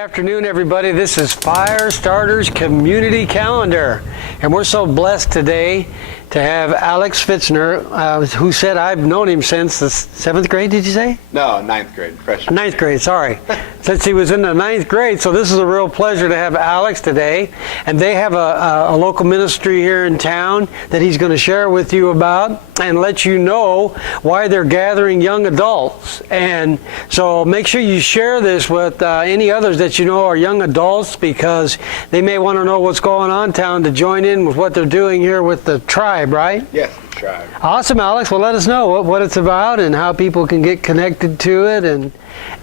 afternoon, everybody. This is Fire Starters Community Calendar, and we're so blessed today to have Alex Fitzner, who said I've known him since the 7th grade, did you say? No, 9th grade, freshman. 9th grade, sorry. Since he was in the 9th grade, so this is a real pleasure to have Alex today. And they have a local ministry here in town that he's going to share with you about and let you know why they're gathering young adults. And so make sure you share this with any others that you know are young adults, because they may want to know what's going on in town to join in with what they're doing here with the tribe, right? Yes, the tribe. Awesome, Alex. Well, let us know what it's about and how people can get connected to it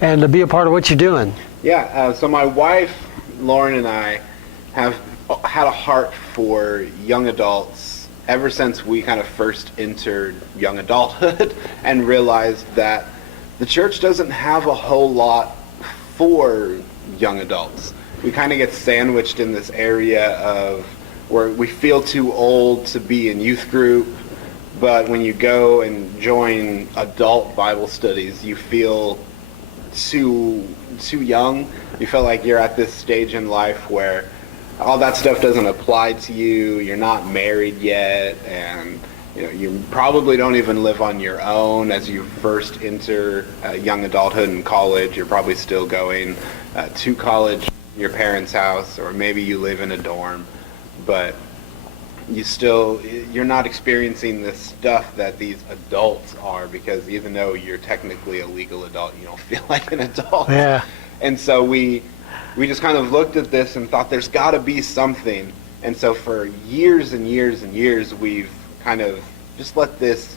and to be a part of what you're doing. Yeah, so my wife, Lauren, and I have had a heart for young adults ever since we kind of first entered young adulthood and realized that the church doesn't have a whole lot for young adults. We kind of get sandwiched in this area of where we feel too old to be in youth group, but when you go and join adult Bible studies, you feel too young. You feel like you're at this stage in life where all that stuff doesn't apply to you. You're not married yet, and you probably don't even live on your own as you first enter young adulthood and college. You're probably still going to college in your parents' house, or maybe you live in a dorm, but you're not experiencing the stuff that these adults are, because even though you're technically a legal adult, you don't feel like an adult. Yeah. And so we just kind of looked at this and thought there's got to be something. And so for years and years and years, we've kind of just let this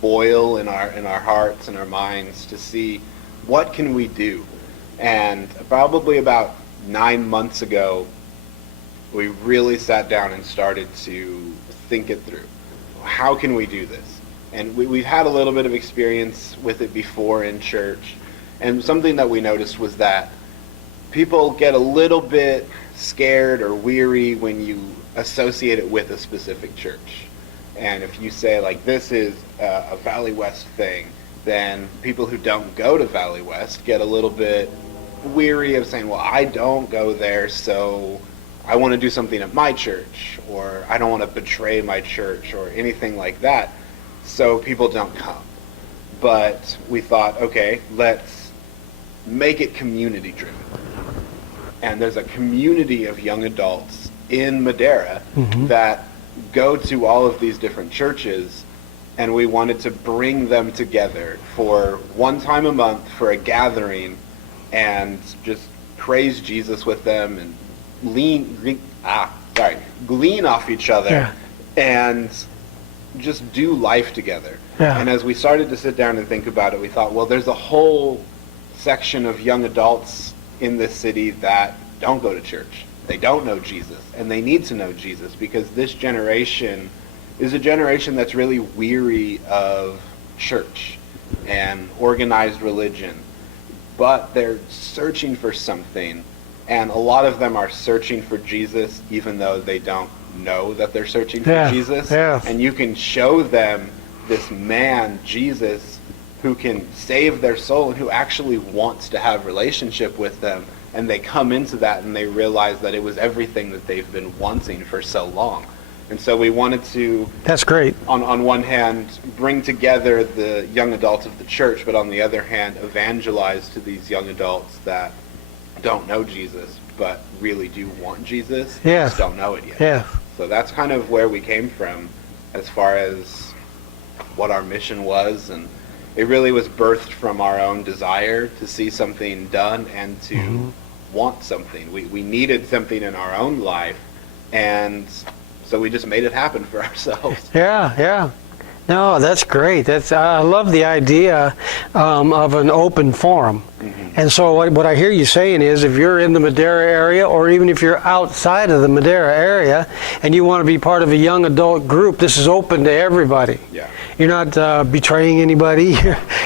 boil in our hearts and our minds to see what can we do. And probably about 9 months ago, we really sat down and started to think it through. How can we do this? And we've had a little bit of experience with it before in church. And something that we noticed was that people get a little bit scared or weary when you associate it with a specific church. And if you say, like, this is a Valley West thing, then people who don't go to Valley West get a little bit weary of saying, well, I don't go there, so I want to do something at my church, or I don't want to betray my church, or anything like that, so people don't come. But we thought, okay, let's make it community driven. And there's a community of young adults in Madera that go to all of these different churches, and we wanted to bring them together for one time a month for a gathering and just praise Jesus with them and glean off each other and just do life together. Yeah. And as we started to sit down and think about it, we thought, well, there's a whole section of young adults in this city that don't go to church. They don't know Jesus, and they need to know Jesus, because this generation is a generation that's really weary of church and organized religion, but they're searching for something. And a lot of them are searching for Jesus, even though they don't know that they're searching for Jesus. Yeah. And you can show them this man, Jesus, who can save their soul and who actually wants to have relationship with them. And they come into that and they realize that it was everything that they've been wanting for so long. And so we wanted to, that's great, on one hand, bring together the young adults of the church, but on the other hand, evangelize to these young adults that don't know Jesus, but really do want Jesus. Yes. Just don't know it yet. Yeah. So that's kind of where we came from as far as what our mission was, and it really was birthed from our own desire to see something done and to want something. We needed something in our own life, and so we just made it happen for ourselves. Yeah. No, that's great. I love the idea of an open forum. And so what I hear you saying is, if you're in the Madera area, or even if you're outside of the Madera area and you want to be part of a young adult group, this is open to everybody. Yeah. You're not betraying anybody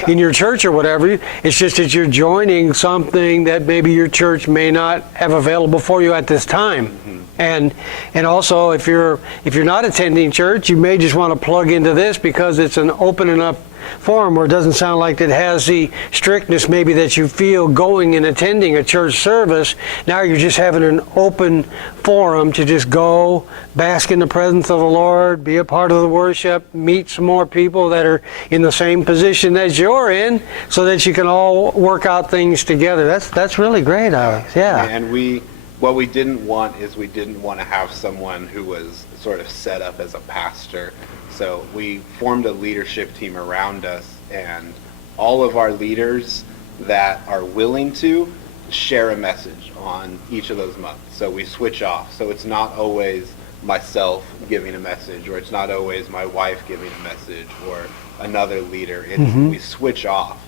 in your church or whatever. It's just that you're joining something that maybe your church may not have available for you at this time. And also, if you're not attending church, you may just want to plug into this, because it's an open enough forum where it doesn't sound like it has the strictness maybe that you feel going and attending a church service. Now you're just having an open forum to just go, bask in the presence of the Lord, be a part of the worship, meet some more people that are in the same position as you're in, so that you can all work out things together. That's really great, Alex. Yeah. And what we didn't want is we didn't want to have someone who was sort of set up as a pastor. So we formed a leadership team around us, and all of our leaders that are willing to share a message on each of those months. So we switch off. So it's not always myself giving a message, or it's not always my wife giving a message, or another leader. We switch off,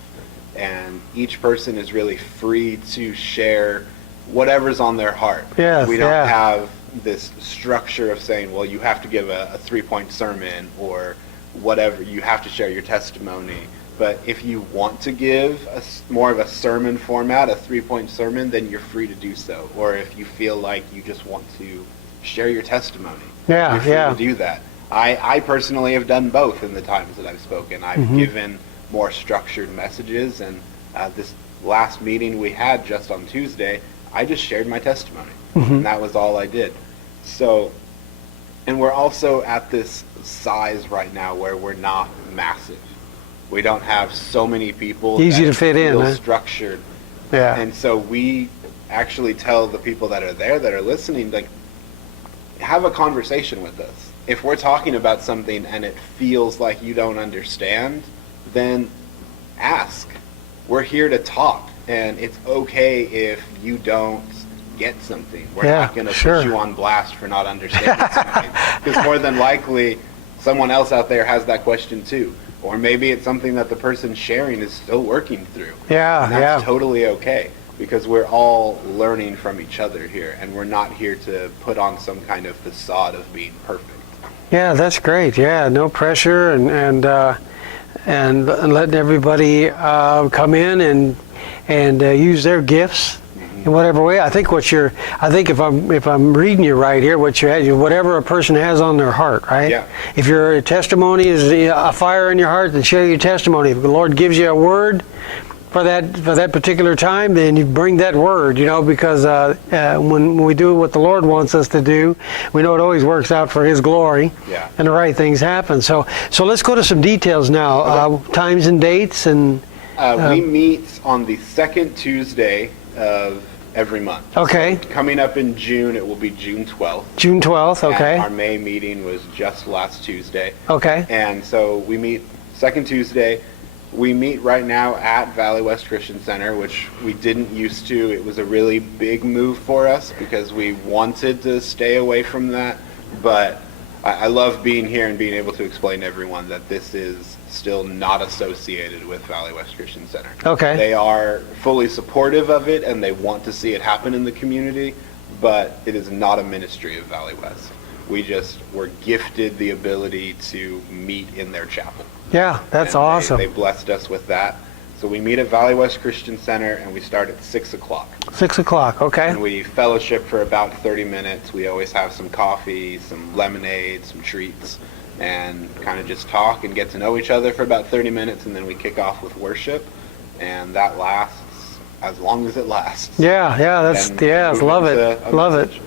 and each person is really free to share whatever's on their heart. Yes, we don't have this structure of saying, well, you have to give a 3-point sermon, or whatever, you have to share your testimony. But if you want to give more of a sermon format, a 3-point sermon, then you're free to do so. Or if you feel like you just want to share your testimony, you're free to do that. I personally have done both in the times that I've spoken. I've given more structured messages, and this last meeting we had just on Tuesday, I just shared my testimony, and that was all I did. So, and we're also at this size right now where we're not massive. We don't have so many people. Easy to fit in, huh? Structured. Yeah. And so we actually tell the people that are there, that are listening, like, have a conversation with us. If we're talking about something and it feels like you don't understand, then ask. We're here to talk, and it's okay if you don't get something. We're not going to put you on blast for not understanding something, because more than likely someone else out there has that question too, or maybe it's something that the person sharing is still working through. And that's totally okay, because we're all learning from each other here, and we're not here to put on some kind of facade of being perfect. Yeah, that's great. Yeah, no pressure, and letting everybody come in and use their gifts in whatever way. I think if I'm reading you right here, what you had, whatever a person has on their heart, right? Yeah. If your testimony is a fire in your heart, then share your testimony. If the Lord gives you a word for that particular time, then you bring that word, because when we do what the Lord wants us to do, we know it always works out for His glory, and the right things happen. So let's go to some details now, times and dates. And we meet on the second Tuesday of every month. Okay. So coming up in June, it will be June 12th. June 12th, okay. And our May meeting was just last Tuesday. Okay. And so we meet second Tuesday. We meet right now at Valley West Christian Center, which we didn't used to. It was a really big move for us because we wanted to stay away from that. But I love being here and being able to explain to everyone that this is still not associated with Valley West Christian Center. Okay. They are fully supportive of it, and they want to see it happen in the community, but it is not a ministry of Valley West. We just were gifted the ability to meet in their chapel. Yeah, that's awesome. They blessed us with that. So we meet at Valley West Christian Center, and we start at 6 o'clock. 6 o'clock, okay. And we fellowship for about 30 minutes. We always have some coffee, some lemonade, some treats, and kind of just talk and get to know each other for about 30 minutes, and then we kick off with worship, and that lasts as long as it lasts. Yeah, love it.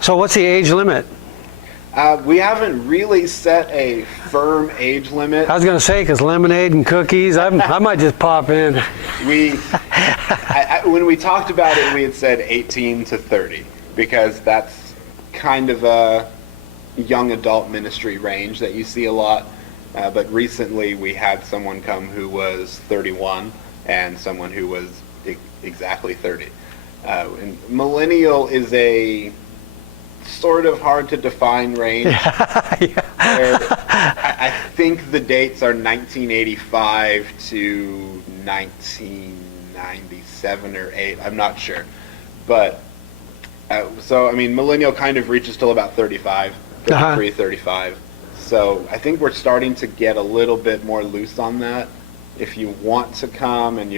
So what's the age limit? We haven't really set a firm age limit. I was going to say, because lemonade and cookies, I might just pop in. When we talked about it, we had said 18 to 30, because that's kind of a young adult ministry range that you see a lot. But recently we had someone come who was 31 and someone who was exactly 30. And millennial is a sort of hard to define range. Where I think the dates are 1985 to 1997 or 8. I'm not sure. But so, I mean, millennial kind of reaches till about 35, 33, 35. So I think we're starting to get a little bit more loose on that. If you want to come and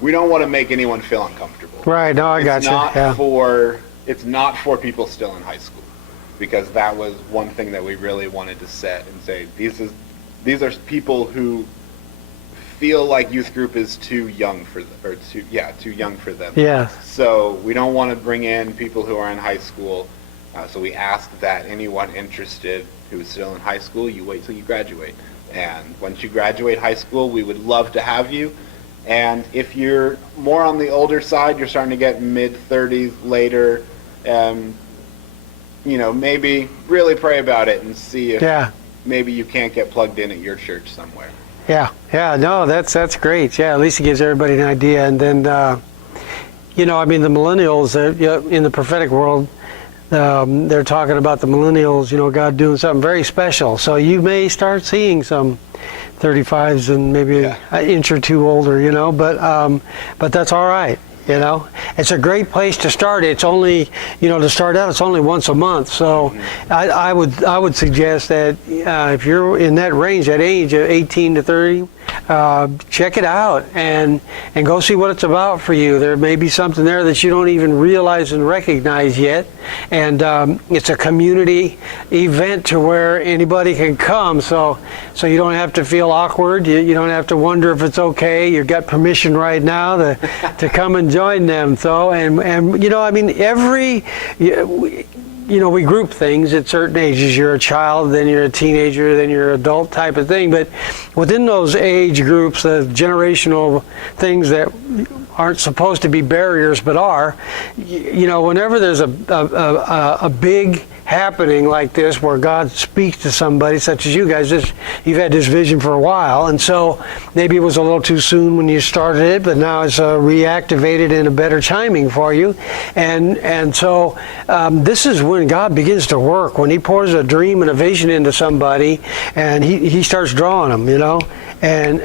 we don't want to make anyone feel uncomfortable. Right, no, I got you. It's not for people still in high school, because that was one thing that we really wanted to set and say, these are people who feel like youth group is too young for them, or too young for them. Yeah. So we don't want to bring in people who are in high school. So we ask that anyone interested who is still in high school, you wait till you graduate. And once you graduate high school, we would love to have you. And if you're more on the older side, you're starting to get mid-30s later, maybe really pray about it and see if maybe you can't get plugged in at your church somewhere. Yeah, no, that's great. Yeah, at least it gives everybody an idea. And then, the millennials, in the prophetic world, they're talking about the millennials, God doing something very special. So you may start seeing some 35s and maybe an inch or two older, but that's all right. It's a great place to start. It's only, to start out, it's only once a month. So I would suggest that if you're in that range, that age of 18 to 30, check it out and go see what it's about for you. There may be something there that you don't even realize and recognize yet. And it's a community event to where anybody can come. So you don't have to feel awkward. You don't have to wonder if it's okay. You've got permission right now to come and join them. So we group things at certain ages. You're a child, then you're a teenager, then you're an adult type of thing. But within those age groups, the generational things that aren't supposed to be barriers but are, whenever there's a big happening like this where God speaks to somebody such as you guys, you've had this vision for a while, and so maybe it was a little too soon when you started it, but now it's reactivated in a better timing for you, and so this is when God begins to work, when he pours a dream and a vision into somebody and he starts drawing them, and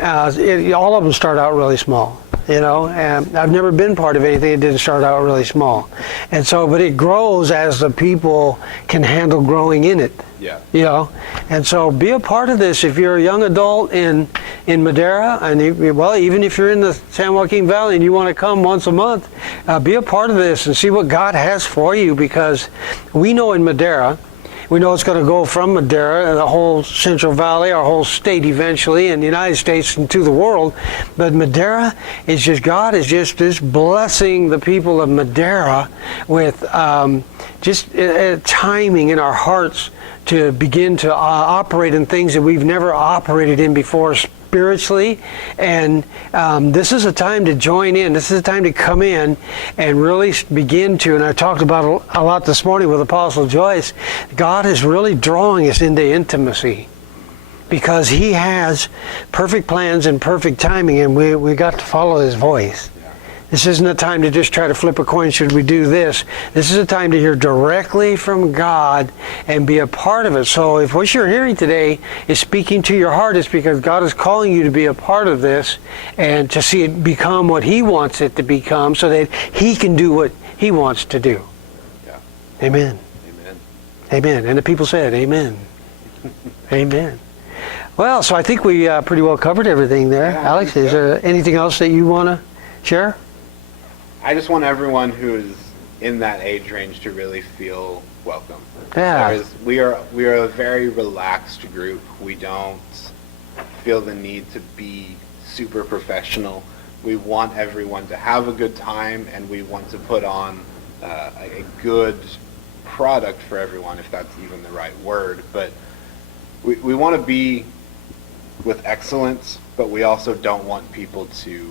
all of them start out really small. And I've never been part of anything that didn't start out really small. And so, but it grows as the people can handle growing in it. Yeah. And so be a part of this. If you're a young adult in Madera, and even if you're in the San Joaquin Valley and you want to come once a month, be a part of this and see what God has for you, because we know in Madera, we know it's going to go from Madera, the whole Central Valley, our whole state eventually, and the United States and to the world. But Madera is just, God is just blessing the people of Madera with timing in our hearts to begin to operate in things that we've never operated in before spiritually. And this is a time to join in. This is a time to come in and really begin to, and I talked about a lot this morning with Apostle Joyce, God is really drawing us into intimacy because he has perfect plans and perfect timing, and we got to follow his voice. This isn't a time to just try to flip a coin, should we do this? This is a time to hear directly from God and be a part of it. So if what you're hearing today is speaking to your heart, it's because God is calling you to be a part of this and to see it become what he wants it to become so that he can do what he wants to do. Yeah. Amen. Amen. Amen. And the people said, amen. Amen. Well, so I think we pretty well covered everything there. Yeah, Alex, is there anything else that you want to share? I just want everyone who is in that age range to really feel welcome. Yeah. We are a very relaxed group. We don't feel the need to be super professional. We want everyone to have a good time, and we want to put on a good product for everyone, if that's even the right word. But we want to be with excellence, but we also don't want people to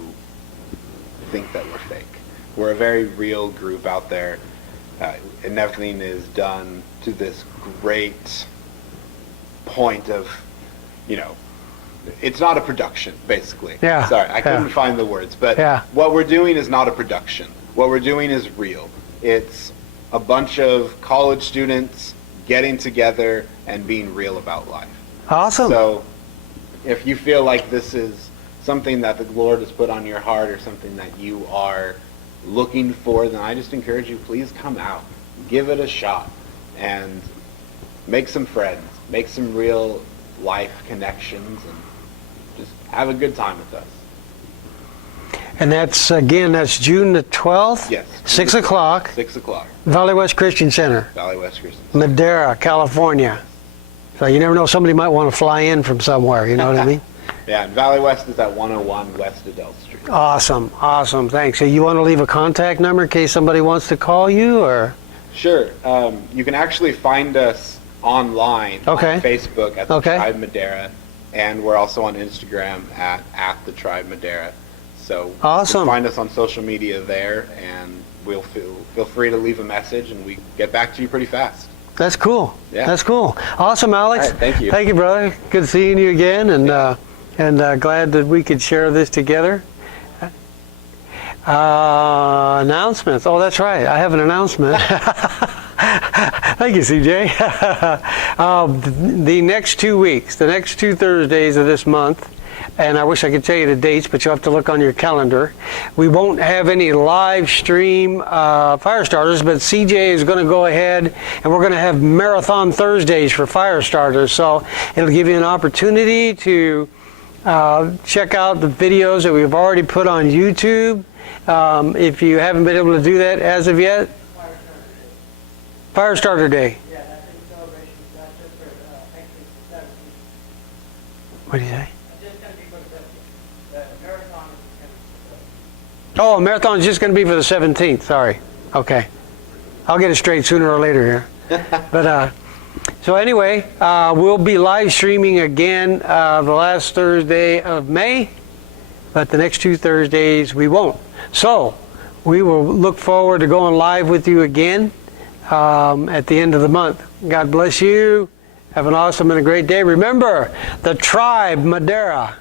think that we're fake. We're a very real group out there, and everything is done to this great point of, it's not a production, basically. Yeah. Sorry, I couldn't find the words, but what we're doing is not a production. What we're doing is real. It's a bunch of college students getting together and being real about life. Awesome. So if you feel like this is something that the Lord has put on your heart or something that you are looking for, then I just encourage you, please come out. Give it a shot and make some friends. Make some real life connections and just have a good time with us. And that's June the 12th? Yes. 6 o'clock, 6 o'clock. Valley West Christian Center, Valley West Christian. Madera, California. So you never know, somebody might want to fly in from somewhere, you know what I mean? Yeah, and Valley West is at 101 West Adele Street. Awesome, thanks. So you want to leave a contact number in case somebody wants to call you, or? Sure. You can actually find us online on Facebook at the Tribe Madera, and we're also on Instagram at the Tribe Madera. So awesome. You can find us on social media there, and we'll feel free to leave a message, and we get back to you pretty fast. That's cool. Yeah. That's cool. Awesome, Alex. All right, thank you. Thank you, brother. Good seeing you again, and glad that we could share this together. Announcements. Oh, that's right. I have an announcement. Thank you, CJ. The next 2 weeks, the next 2 Thursdays of this month, and I wish I could tell you the dates, but you'll have to look on your calendar. We won't have any live stream fire starters, but CJ is going to go ahead and we're going to have Marathon Thursdays for fire starters. So it'll give you an opportunity to check out the videos that we've already put on YouTube. If you haven't been able to do that as of yet. Fire Starter Day. Yeah, that's in celebration. That's just for actually the 17th. What do you say? It's just going to be for the 17th. The marathon is going to be for the 17th. Oh, marathon is just going to be for the 17th. Sorry. Okay. I'll get it straight sooner or later here. But so anyway, we'll be live streaming again the last Thursday of May, but the next 2 Thursdays we won't. So we will look forward to going live with you again at the end of the month. God bless you. Have an awesome and a great day. Remember, the Tribe Madera.